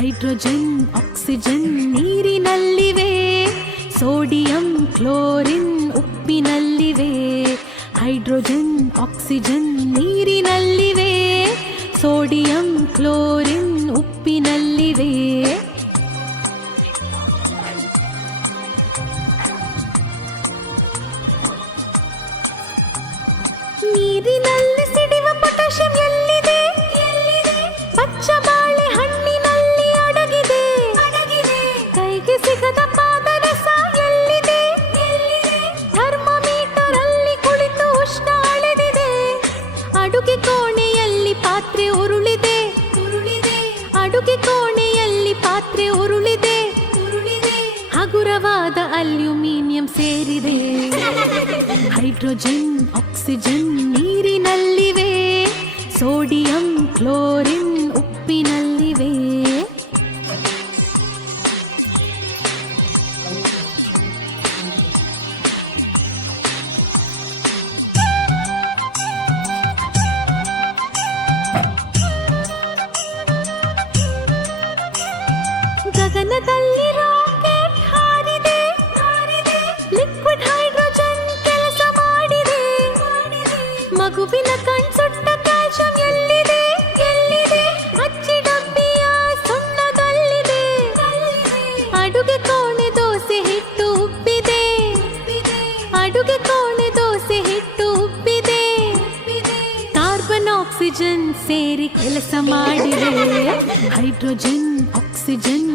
Hydrogen oxygen ನೀರಿನಲ್ಲಿವೆ, sodium chlorine ಉಪ್ಪಿನಲ್ಲಿವೆ. Hydrogen oxygen ನೀರಿನಲ್ಲಿವೆ, ಸೋಡಿಯಂ ಕ್ಲೋರಿನ್ ಉಪ್ಪಿನಲ್ಲಿವೆ. ನೀರಿನಲ್ಲಿ ಸಿಡಿವ ಪೊಟ್ಯಾಷಿಯಂ ಎಲ್ಲಿದೆ? ಪಚ್ಚ ಬಾಳೆ ಹಣ್ಣಿನಲ್ಲಿ ಅಡಗಿದೆ. ಕೈಗೆ ಸಿಗದ ಪಾದರಸ ಎಲ್ಲಿದೆ? ಥರ್ಮೋಮೀಟರ್ ಅಲ್ಲಿ ಕುಳಿತು ಉಷ್ಣ ಅಳೆದಿದೆ. ಅಡುಗೆ ಕೋಣೆಯಲ್ಲಿ ಪಾತ್ರೆ ಉರುಳಿದೆ. ಅಡುಗೆ ಕೋಣೆಯಲ್ಲಿ ಪಾತ್ರೆ ಉರುಳಿದೆ. ಹಗುರವಾದ ಅಲ್ಯೂಮಿನಿಯಂ ಸೇರಿದೆ. ಹೈಡ್ರೋಜನ್ ಆಕ್ಸಿಜನ್ ನೀರಿನಲ್ಲಿವೆ, ಸೋಡಿಯಂ ಕ್ಲೋರಿನ್ ಉಪ್ಪಿನಲ್ಲಿವೆ. ಗಗನದಲ್ಲಿ ರಾಕೆಟ್ ಹಾರಿದೆ. ಲಿಕ್ವಿಡ್ ಹೈಡ್ರೋಜನ್ ಕೆಲಸ ಮಾಡಿದೆ. ಮಗುವಿನ ಕಣ್ಸುಟ್ಟ ಕ್ಯಾಲ್ಸಿಯಂ ಎಲ್ಲಿದೆ? ಅಚ್ಚಿ ಡಬ್ಬಿಯ ಸುಣ್ಣದಲ್ಲಿದೆ. ಅಡುಗೆ ಕೋಣೆ ದೋಸೆ ಹಿಟ್ಟು ಉಬ್ಬಿದೆ. ಅಡುಗೆ ಕೋಣೆ ದೋಸೆ ಹಿಟ್ಟು ಉಬ್ಬಿದೆ. ಕಾರ್ಬನ್ ಆಕ್ಸಿಜನ್ ಸೇರಿ ಕೆಲಸ ಮಾಡಿದೆ. Hydrogen oxygen